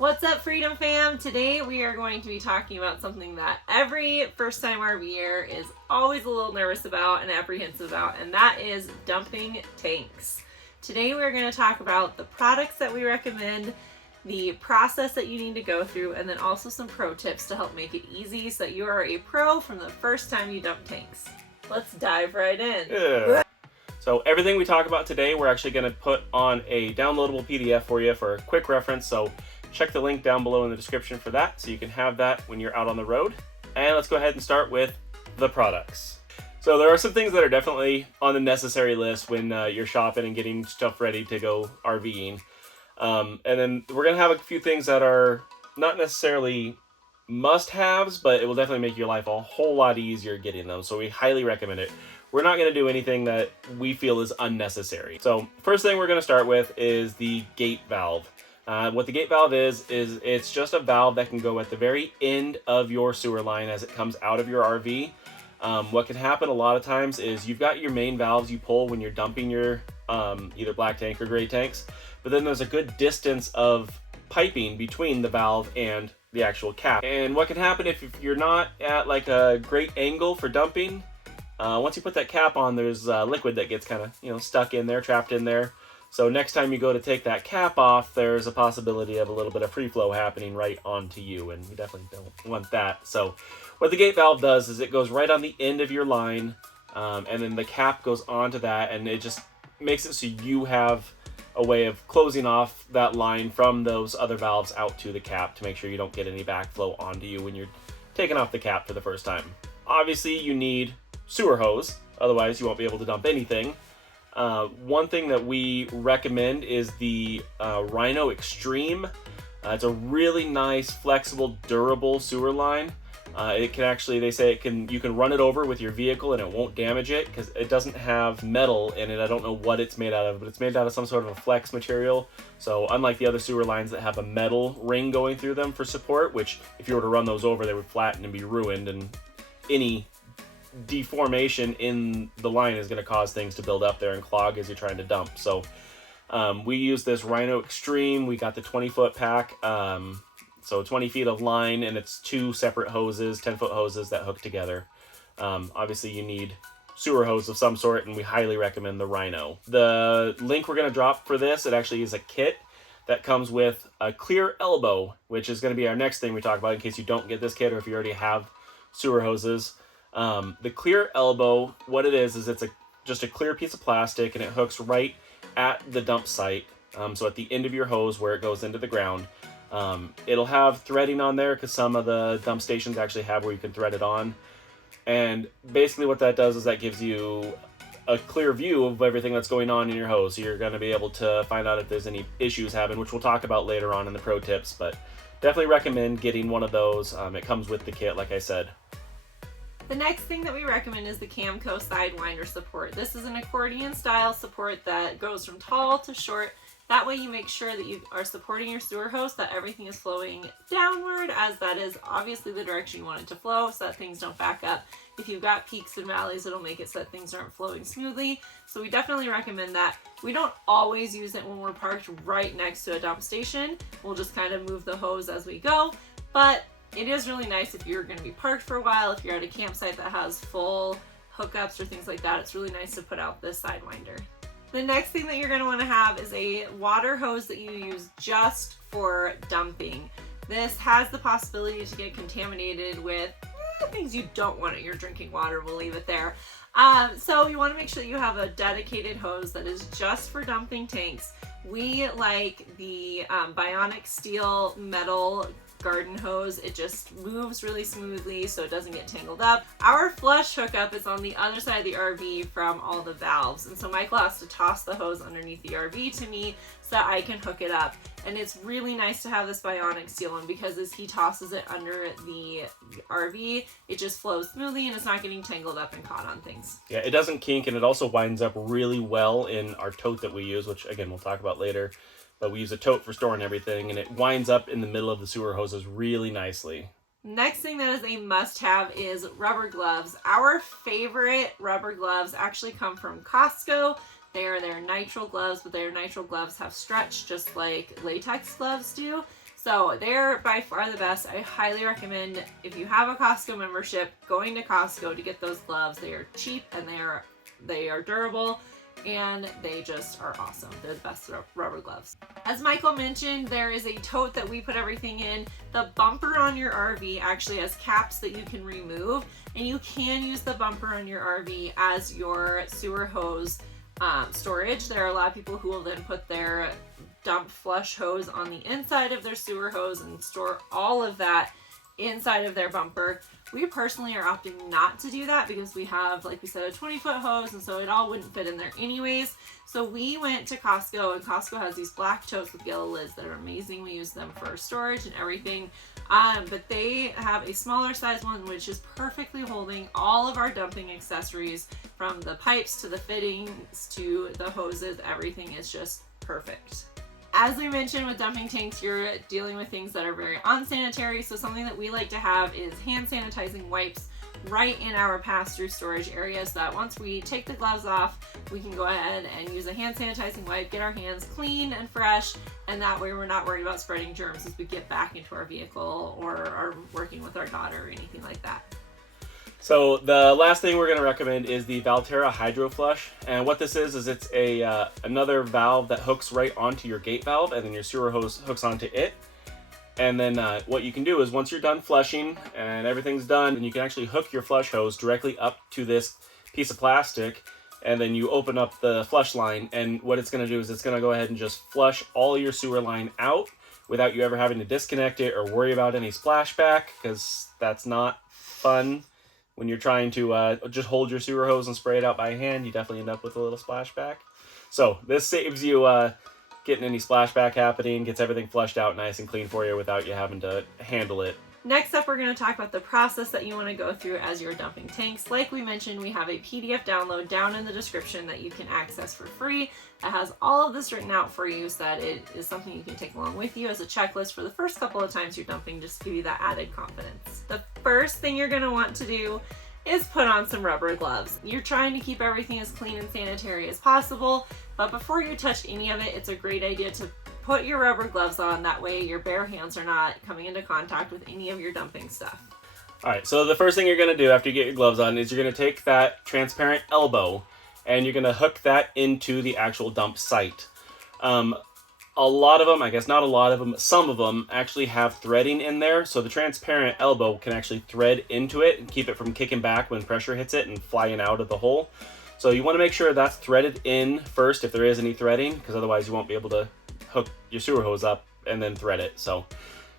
What's up, Freedom Fam? Today we are going to be talking about something that every first-time RVer is always a little nervous about and apprehensive about, and that is dumping tanks. Today we're going to talk about the products that we recommend, the process that you need to go through, and then also some pro tips to help make it easy so that you are a pro from the first time you dump tanks. Let's dive right in. Yeah. So everything we talk about today, we're actually going to put on a downloadable PDF for you for a quick reference. So check the link down below in the description for that so you can have that when you're out on the road. And let's go ahead and start with the products. So there are some things that are definitely on the necessary list when you're shopping and getting stuff ready to go RVing. And then we're going to have a few things that are not necessarily must-haves, but it will definitely make your life a whole lot easier getting them. So we highly recommend it. We're not going to do anything that we feel is unnecessary. So first thing we're going to start with is the gate valve. What the gate valve is it's just a valve that can go at the very end of your sewer line as it comes out of your RV. What can happen a lot of times is you've got your main valves you pull when you're dumping your either black tank or gray tanks, but then there's a good distance of piping between the valve and the actual cap. And what can happen if you're not at like a great angle for dumping, once you put that cap on, there's liquid that gets kind of stuck in there, trapped in there. So next time you go to take that cap off, there's a possibility of a little bit of free flow happening right onto you, and you definitely don't want that. So what the gate valve does is it goes right on the end of your line, and then the cap goes onto that, and it just makes it so you have a way of closing off that line from those other valves out to the cap to make sure you don't get any backflow onto you when you're taking off the cap for the first time. Obviously, you need sewer hose, otherwise you won't be able to dump anything. One thing that we recommend is the Rhino Extreme. It's a really nice, flexible, durable sewer line. It can actually, they say you can run it over with your vehicle and it won't damage it because it doesn't have metal in it. I don't know what it's made out of, but it's made out of some sort of a flex material. So unlike the other sewer lines that have a metal ring going through them for support, which if you were to run those over, they would flatten and be ruined, and any deformation in the line is going to cause things to build up there and clog as you're trying to dump. So we use this Rhino Extreme. We got the 20-foot pack, so 20 feet of line, and it's two separate hoses, 10-foot hoses that hook together. Obviously you need sewer hose of some sort, and we highly recommend the Rhino. The link we're going to drop for this, it actually is a kit that comes with a clear elbow, which is going to be our next thing we talk about in case you don't get this kit or if you already have sewer hoses. The clear elbow, what it is it's just a clear piece of plastic, and it hooks right at the dump site. So at the end of your hose where it goes into the ground, it'll have threading on there because some of the dump stations actually have where you can thread it on. And basically what that does is that gives you a clear view of everything that's going on in your hose. So you're going to be able to find out if there's any issues happening, which we'll talk about later on in the pro tips, but definitely recommend getting one of those. It comes with the kit, like I said. The next thing that we recommend is the Camco Sidewinder support. This is an accordion style support that goes from tall to short. That way you make sure that you are supporting your sewer hose, that everything is flowing downward, as that is obviously the direction you want it to flow so that things don't back up. If you've got peaks and valleys, it'll make it so that things aren't flowing smoothly. So we definitely recommend that. We don't always use it when we're parked right next to a dump station. We'll just kind of move the hose as we go, but it is really nice if you're going to be parked for a while, if you're at a campsite that has full hookups or things like that. It's really nice to put out this Sidewinder. The next thing that you're going to want to have is a water hose that you use just for dumping. This has the possibility to get contaminated with things you don't want in your drinking water. We'll leave it there. So you want to make sure that you have a dedicated hose that is just for dumping tanks. We like the Bionic steel metal garden hose. It just moves really smoothly so it doesn't get tangled up. Our flush hookup is on the other side of the RV from all the valves, and so Michael has to toss the hose underneath the RV to me so that I can hook it up. And it's really nice to have this Bionic steel one because as he tosses it under the RV, it just flows smoothly and it's not getting tangled up and caught on things. Yeah, it doesn't kink, and it also winds up really well in our tote that we use, which again we'll talk about later. But we use a tote for storing everything, and it winds up in the middle of the sewer hoses really nicely. Next thing that is a must-have is rubber gloves. Our favorite rubber gloves actually come from Costco. They are their nitrile gloves, but their nitrile gloves have stretch just like latex gloves do. So they're by far the best. I highly recommend, if you have a Costco membership, going to Costco to get those gloves. They are cheap and they are durable, and they just are awesome. They're the best rubber gloves. As Michael mentioned, there is a tote that we put everything in. The bumper on your RV actually has caps that you can remove, and you can use the bumper on your RV as your sewer hose storage. There are a lot of people who will then put their dump flush hose on the inside of their sewer hose and store all of that inside of their bumper. We personally are opting not to do that because we have, like we said, a 20-foot hose, and so it all wouldn't fit in there anyways. So we went to Costco, and Costco has these black totes with yellow lids that are amazing. We use them for storage and everything. But they have a smaller size one, which is perfectly holding all of our dumping accessories, from the pipes to the fittings to the hoses. Everything is just perfect. As we mentioned, with dumping tanks, you're dealing with things that are very unsanitary. So something that we like to have is hand sanitizing wipes right in our pass-through storage area, so that once we take the gloves off, we can go ahead and use a hand sanitizing wipe, get our hands clean and fresh, and that way we're not worried about spreading germs as we get back into our vehicle or are working with our daughter or anything like that. So the last thing we're going to recommend is the Valterra HydroFlush, and what this is it's a another valve that hooks right onto your gate valve, and then your sewer hose hooks onto it. And then what you can do is, once you're done flushing and everything's done, then you can actually hook your flush hose directly up to this piece of plastic, and then you open up the flush line, and what it's going to do is it's going to go ahead and just flush all your sewer line out without you ever having to disconnect it or worry about any splashback, because that's not fun. When you're trying to just hold your sewer hose and spray it out by hand, you definitely end up with a little splashback. So this saves you getting any splashback happening, gets everything flushed out nice and clean for you without you having to handle it. Next up, we're going to talk about the process that you want to go through as you're dumping tanks. Like we mentioned, we have a PDF download down in the description that you can access for free. That has all of this written out for you, so that it is something you can take along with you as a checklist for the first couple of times you're dumping, just to give you that added confidence. The first thing you're going to want to do is put on some rubber gloves. You're trying to keep everything as clean and sanitary as possible, but before you touch any of it, it's a great idea to put your rubber gloves on. That way your bare hands are not coming into contact with any of your dumping stuff. All right, so the first thing you're going to do after you get your gloves on is you're going to take that transparent elbow and you're going to hook that into the actual dump site. A lot of them, I guess not a lot of them, some of them actually have threading in there, so the transparent elbow can actually thread into it and keep it from kicking back when pressure hits it and flying out of the hole. So you want to make sure that's threaded in first if there is any threading, because otherwise you won't be able to hook your sewer hose up and then thread it. So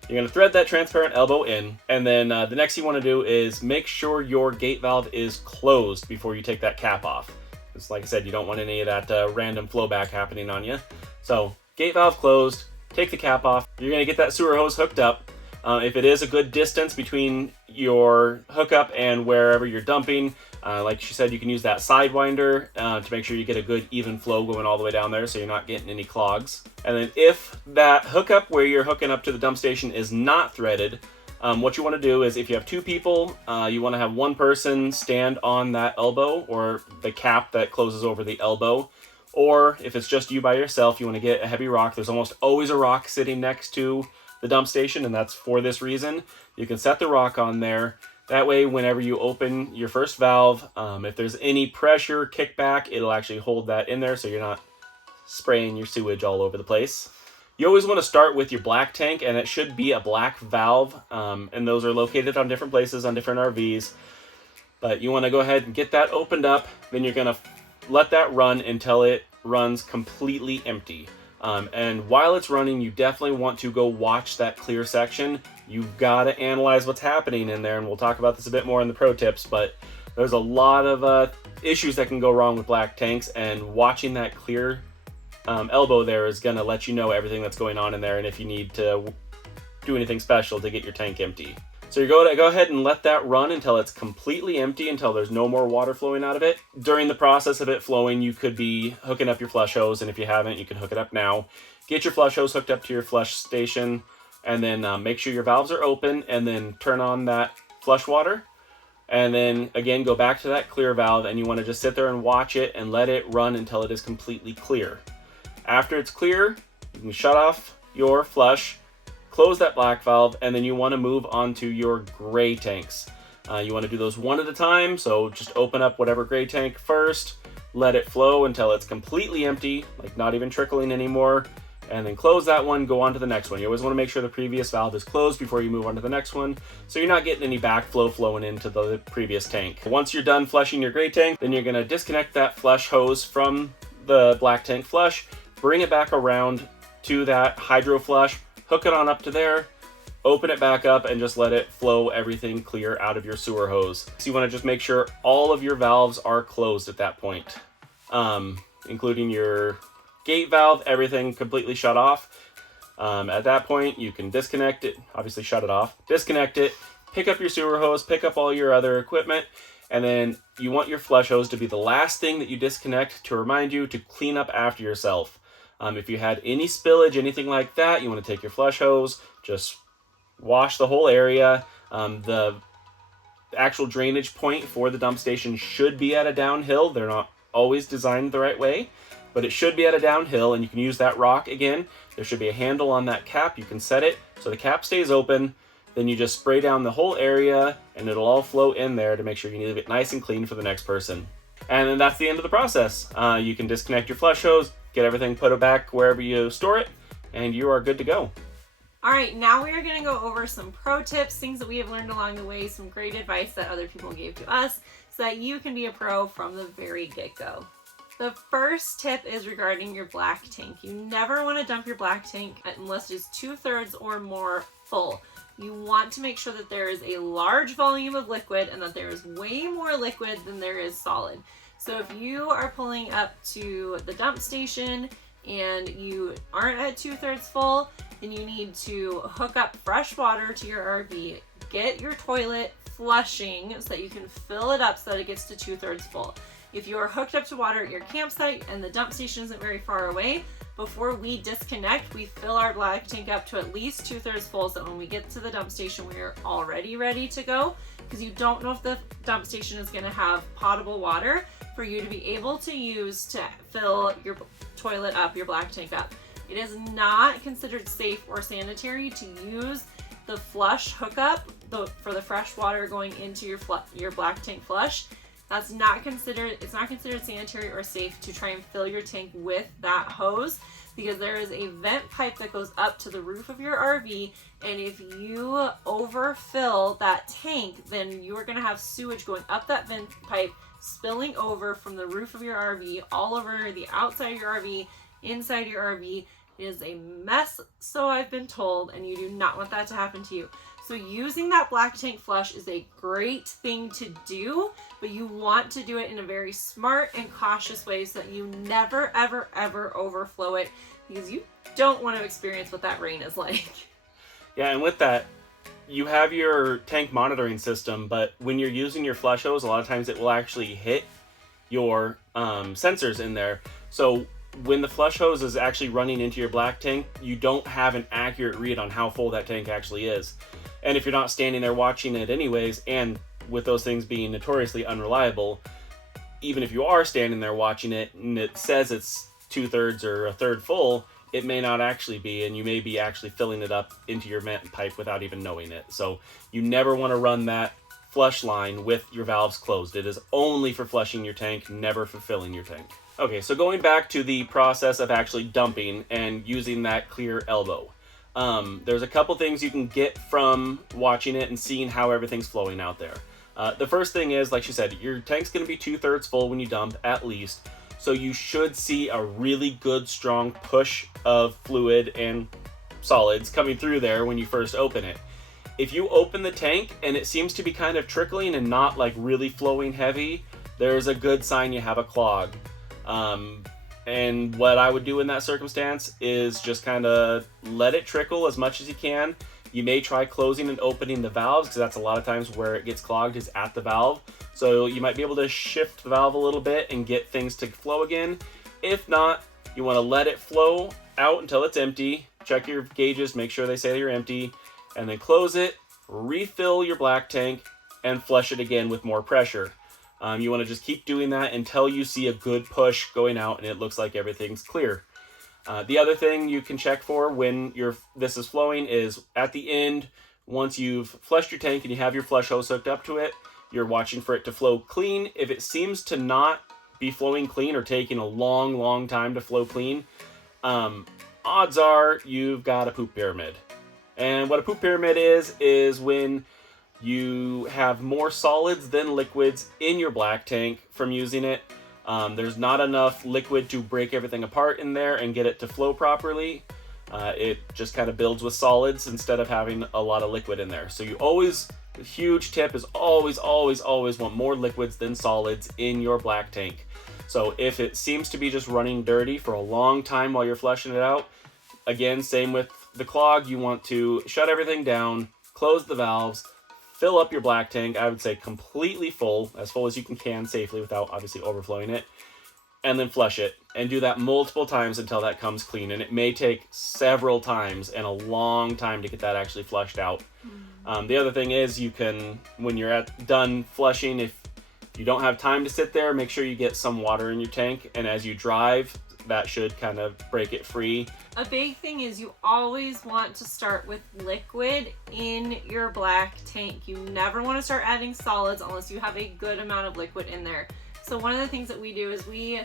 you're going to thread that transparent elbow in, and then the next thing you want to do is make sure your gate valve is closed before you take that cap off. Because like I said, you don't want any of that random flow back happening on you. So gate valve closed, take the cap off. You're going to get that sewer hose hooked up. If it is a good distance between your hookup and wherever you're dumping, like she said, you can use that Sidewinder to make sure you get a good even flow going all the way down there so you're not getting any clogs. And then if that hookup where you're hooking up to the dump station is not threaded, what you want to do is, if you have two people, you want to have one person stand on that elbow or the cap that closes over the elbow. Or if it's just you by yourself, you want to get a heavy rock. There's almost always a rock sitting next to the dump station, and that's for this reason. You can set the rock on there. That way, whenever you open your first valve, if there's any pressure kickback, it'll actually hold that in there so you're not spraying your sewage all over the place. You always want to start with your black tank, and it should be a black valve, and those are located on different places on different RVs. But you want to go ahead and get that opened up. Then you're going to let that run until it runs completely empty. And while it's running, you definitely want to go watch that clear section. You've got to analyze what's happening in there, and we'll talk about this a bit more in the pro tips, but there's a lot of issues that can go wrong with black tanks, and watching that clear elbow there is going to let you know everything that's going on in there and if you need to do anything special to get your tank empty. So you're going to go ahead and let that run until it's completely empty, until there's no more water flowing out of it. During the process of it flowing, you could be hooking up your flush hose, and if you haven't, you can hook it up now. Get your flush hose hooked up to your flush station, and then make sure your valves are open, and then turn on that flush water. And then again, go back to that clear valve, and you want to just sit there and watch it and let it run until it is completely clear. After it's clear, you can shut off your flush, close that black valve, and then you want to move on to your gray tanks. You want to do those one at a time, so just open up whatever gray tank first, let it flow until it's completely empty, like not even trickling anymore, and then close that one, go on to the next one. You always want to make sure the previous valve is closed before you move on to the next one, so you're not getting any backflow flowing into the previous tank. Once you're done flushing your gray tank, then you're going to disconnect that flush hose from the black tank flush, bring it back around to that HydroFlush, hook it on up to there, open it back up, and just let it flow everything clear out of your sewer hose. So you want to just make sure all of your valves are closed at that point, including your gate valve, everything completely shut off. At that point, you can disconnect it, obviously shut it off, disconnect it, pick up your sewer hose, pick up all your other equipment, and then you want your flush hose to be the last thing that you disconnect to remind you to clean up after yourself. If you had any spillage, anything like that, you want to take your flush hose, just wash the whole area. The actual drainage point for the dump station should be at a downhill. They're not always designed the right way, but it should be at a downhill, and you can use that rock again. There should be a handle on that cap. You can set it so the cap stays open. Then you just spray down the whole area, and it'll all flow in there to make sure you leave it nice and clean for the next person. And then that's the end of the process. You can disconnect your flush hose, get everything put it back wherever you store it, and you are good to go. All right, now we are going to go over some pro tips, things that we have learned along the way, some great advice that other people gave to us so that you can be a pro from the very get-go. The first tip is regarding your black tank. You never want to dump your black tank unless it is 2/3 or more full. You want to make sure that there is a large volume of liquid and that there is way more liquid than there is solid. So if you are pulling up to the dump station and you aren't at 2/3 full, then you need to hook up fresh water to your RV, get your toilet flushing so that you can fill it up so that it gets to 2/3 full. If you are hooked up to water at your campsite and the dump station isn't very far away, before we disconnect, we fill our black tank up to at least 2/3 full, so when we get to the dump station, we're already ready to go, because you don't know if the dump station is going to have potable water for you to be able to use to fill your toilet up, your black tank up. It is not considered safe or sanitary to use the flush hookup for the fresh water going into your black tank flush. It's not considered sanitary or safe to try and fill your tank with that hose, because there is a vent pipe that goes up to the roof of your RV, and if you overfill that tank, then you are going to have sewage going up that vent pipe, spilling over from the roof of your RV all over the outside of your RV, inside your RV. It is a mess, so I've been told, and you do not want that to happen to you. So using that black tank flush is a great thing to do, but you want to do it in a very smart and cautious way so that you never, ever, ever overflow it, because you don't want to experience what that rain is like. Yeah, and with that, you have your tank monitoring system, but when you're using your flush hose, a lot of times it will actually hit your sensors in there. So when the flush hose is actually running into your black tank, you don't have an accurate read on how full that tank actually is. And if you're not standing there watching it anyways, and with those things being notoriously unreliable, even if you are standing there watching it and it says it's 2/3 or 1/3 full, it may not actually be, and you may be actually filling it up into your vent pipe without even knowing it. So you never want to run that flush line with your valves closed. It is only for flushing your tank, never for filling your tank. Okay, so going back to the process of actually dumping and using that clear elbow. There's a couple things you can get from watching it and seeing how everything's flowing out there. The first thing is, like she said, your tank's going to be 2/3 full when you dump, at least. So you should see a really good, strong push of fluid and solids coming through there when you first open it. If you open the tank and it seems to be kind of trickling and not like really flowing heavy, there's a good sign you have a clog. And what I would do in that circumstance is just kind of let it trickle as much as you can. You may try closing and opening the valves, because that's a lot of times where it gets clogged is at the valve. So you might be able to shift the valve a little bit and get things to flow again. If not, you want to let it flow out until it's empty. Check your gauges, make sure they say you're empty, and then close it, refill your black tank, and flush it again with more pressure. You want to just keep doing that until you see a good push going out and it looks like everything's clear. The other thing you can check for when this is flowing is at the end, once you've flushed your tank and you have your flush hose hooked up to it, you're watching for it to flow clean. If it seems to not be flowing clean or taking a long time to flow clean, odds are you've got a poop pyramid. And what a poop pyramid is when you have more solids than liquids in your black tank from using it. There's not enough liquid to break everything apart in there and get it to flow properly. It just kind of builds with solids instead of having a lot of liquid in there. So the huge tip is always want more liquids than solids in your black tank. So if it seems to be just running dirty for a long time while you're flushing it out, again, same with the clog, you want to shut everything down, close the valves, fill up your black tank. I would say completely full, as full as you can safely without obviously overflowing it, and then flush it, and do that multiple times until that comes clean. And it may take several times and a long time to get that actually flushed out. The other thing is, you can, when you're done flushing, if you don't have time to sit there, make sure you get some water in your tank, and as you drive, that should kind of break it free. A big thing is you always want to start with liquid in your black tank. You never want to start adding solids unless you have a good amount of liquid in there. So one of the things that we do is we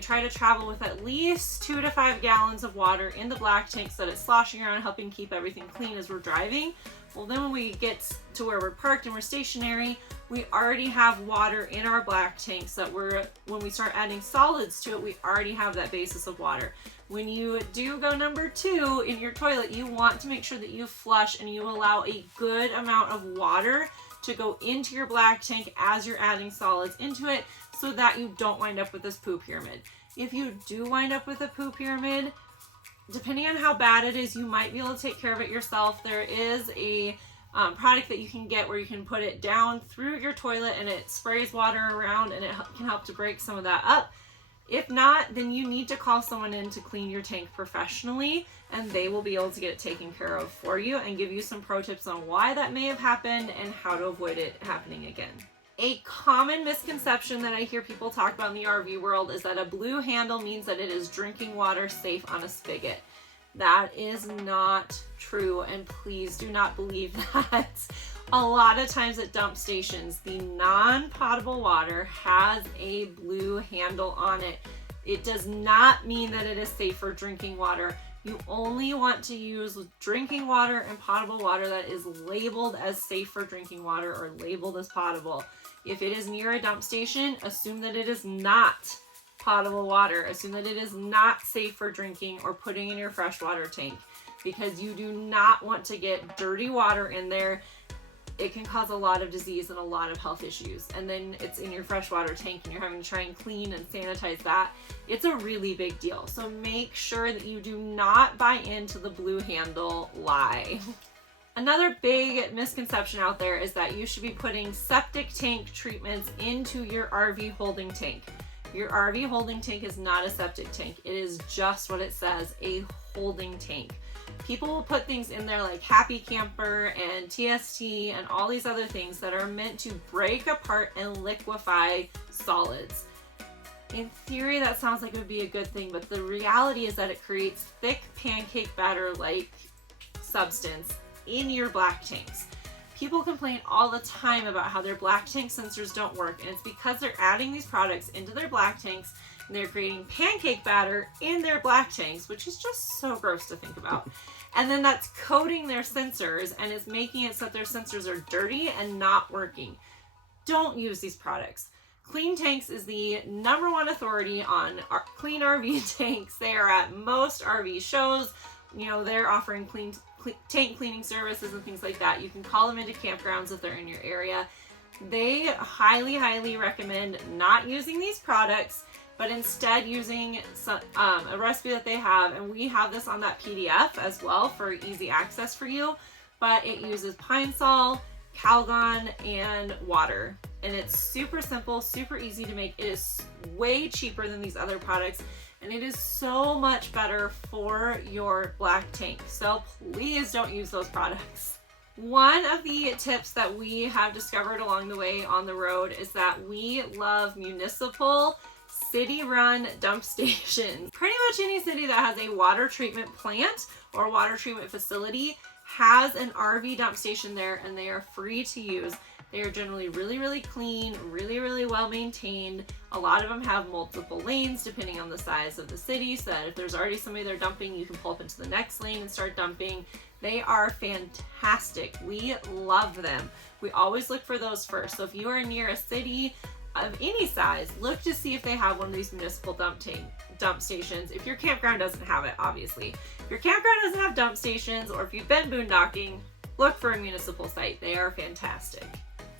try to travel with at least 2 to 5 gallons of water in the black tank so that it's sloshing around, helping keep everything clean as we're driving. Well, then when we get to where we're parked and we're stationary, we already have water in our black tanks that when we start adding solids to it, we already have that basis of water. When you do go number 2 in your toilet, you want to make sure that you flush and you allow a good amount of water to go into your black tank as you're adding solids into it, so that you don't wind up with this poop pyramid. If you do wind up with a poop pyramid, depending on how bad it is, you might be able to take care of it yourself. There is a product that you can get where you can put it down through your toilet and it sprays water around, and it can help to break some of that up. If not, then you need to call someone in to clean your tank professionally, and they will be able to get it taken care of for you and give you some pro tips on why that may have happened and how to avoid it happening again. A common misconception that I hear people talk about in the RV world is that a blue handle means that it is drinking water safe on a spigot. That is not true, and please do not believe that. A lot of times at dump stations, the non-potable water has a blue handle on it. It does not mean that it is safe for drinking water. You only want to use drinking water and potable water that is labeled as safe for drinking water or labeled as potable. If it is near a dump station, assume that it is not potable water. Assume that it is not safe for drinking or putting in your freshwater tank, because you do not want to get dirty water in there. It can cause a lot of disease and a lot of health issues. And then it's in your freshwater tank and you're having to try and clean and sanitize that. It's a really big deal. So make sure that you do not buy into the blue handle lie. Another big misconception out there is that you should be putting septic tank treatments into your RV holding tank. Your RV holding tank is not a septic tank. It is just what it says, a holding tank. People will put things in there like Happy Camper and TST and all these other things that are meant to break apart and liquefy solids. In theory, that sounds like it would be a good thing, but the reality is that it creates thick pancake batter-like substance in your black tanks. People complain all the time about how their black tank sensors don't work, and it's because they're adding these products into their black tanks and they're creating pancake batter in their black tanks, which is just so gross to think about. And then that's coating their sensors and is making it so that their sensors are dirty and not working. Don't use these products. Clean Tanks is the #1 authority on clean RV tanks. They are at most RV shows. You know, they're offering tank cleaning services and things like that. You can call them into campgrounds if they're in your area. They highly recommend not using these products, but instead using a recipe that they have, and we have this on that PDF as well for easy access for you, but it uses pine sol, Calgon, and water, and it's super simple, super easy to make. It is way cheaper than these other products, and it is so much better for your black tank, so please don't use those products. One of the tips that we have discovered along the way on the road is that we love municipal city-run dump stations. Pretty much any city that has a water treatment plant or water treatment facility has an RV dump station there, and they are free to use. They are generally really, really clean, really, really well maintained. A lot of them have multiple lanes depending on the size of the city, so that if there's already somebody there dumping, you can pull up into the next lane and start dumping. They are fantastic. We love them. We always look for those first. So if you are near a city of any size, look to see if they have one of these municipal dump stations. If your campground doesn't have it, obviously. If your campground doesn't have dump stations, or if you've been boondocking, look for a municipal site. They are fantastic.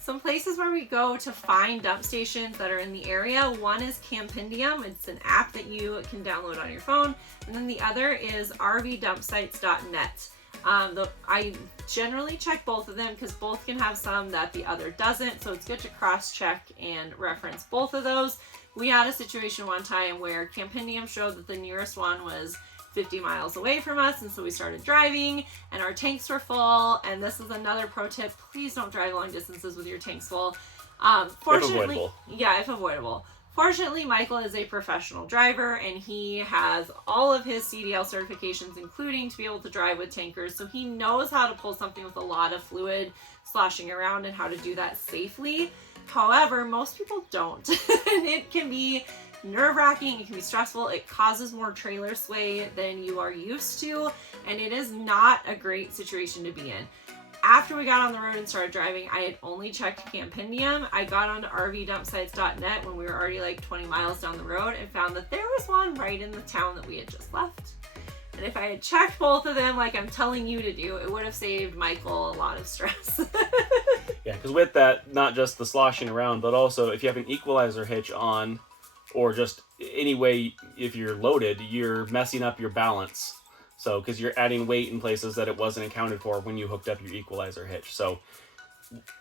Some places where we go to find dump stations that are in the area, one is Campendium. It's an app that you can download on your phone. And then the other is rvdumpsites.net. I generally check both of them because both can have some that the other doesn't. So it's good to cross-check and reference both of those. We had a situation one time where Campendium showed that the nearest one was 50 miles away from us, and so we started driving and our tanks were full. And this is another pro tip: please don't drive long distances with your tanks full. Fortunately, if avoidable. Fortunately, Michael is a professional driver and he has all of his CDL certifications, including to be able to drive with tankers, so he knows how to pull something with a lot of fluid sloshing around and how to do that safely. However, most people don't. And it can be nerve-wracking, it can be stressful, it causes more trailer sway than you are used to, and it is not a great situation to be in. After we got on the road and started driving, I had only checked Campendium. I got onto rvdumpsites.net when we were already like 20 miles down the road and found that there was one right in the town that we had just left. And if I had checked both of them like I'm telling you to do, it would have saved Michael a lot of stress. Yeah, because with that, not just the sloshing around, but also if you have an equalizer hitch on, or just any way, if you're loaded, you're messing up your balance. So, because you're adding weight in places that it wasn't accounted for when you hooked up your equalizer hitch. So,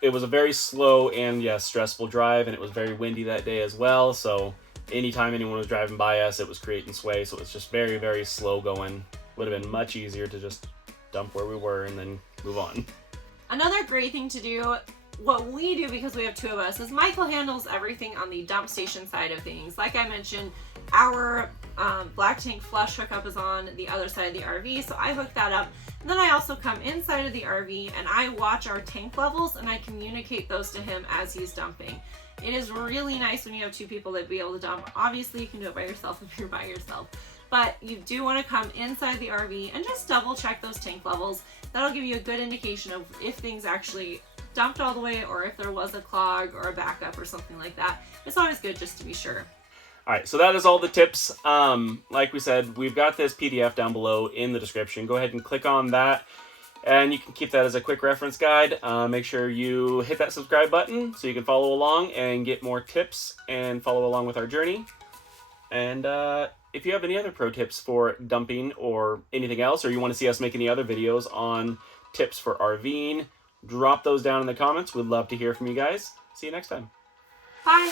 it was a very slow and, yes, stressful drive, and it was very windy that day as well. So, anytime anyone was driving by us, it was creating sway. So, it was just very, very slow going. Would have been much easier to just dump where we were and then move on. Another great thing to do, what we do because we have two of us, is Michael handles everything on the dump station side of things. Like I mentioned, our black tank flush hookup is on the other side of the RV, so I hook that up. And then I also come inside of the RV and I watch our tank levels and I communicate those to him as he's dumping. It is really nice when you have two people that be able to dump. Obviously, you can do it by yourself if you're by yourself, but you do want to come inside the RV and just double check those tank levels. That'll give you a good indication of if things actually dumped all the way or if there was a clog or a backup or something like that. It's always good just to be sure. All right, so that is all the tips. Like we said, we've got this PDF down below in the description. Go ahead and click on that, and you can keep that as a quick reference guide. Make sure you hit that subscribe button so you can follow along and get more tips and follow along with our journey. And if you have any other pro tips for dumping or anything else, or you want to see us make any other videos on tips for RVing, drop those down in the comments. We'd love to hear from you guys. See you next time. Bye.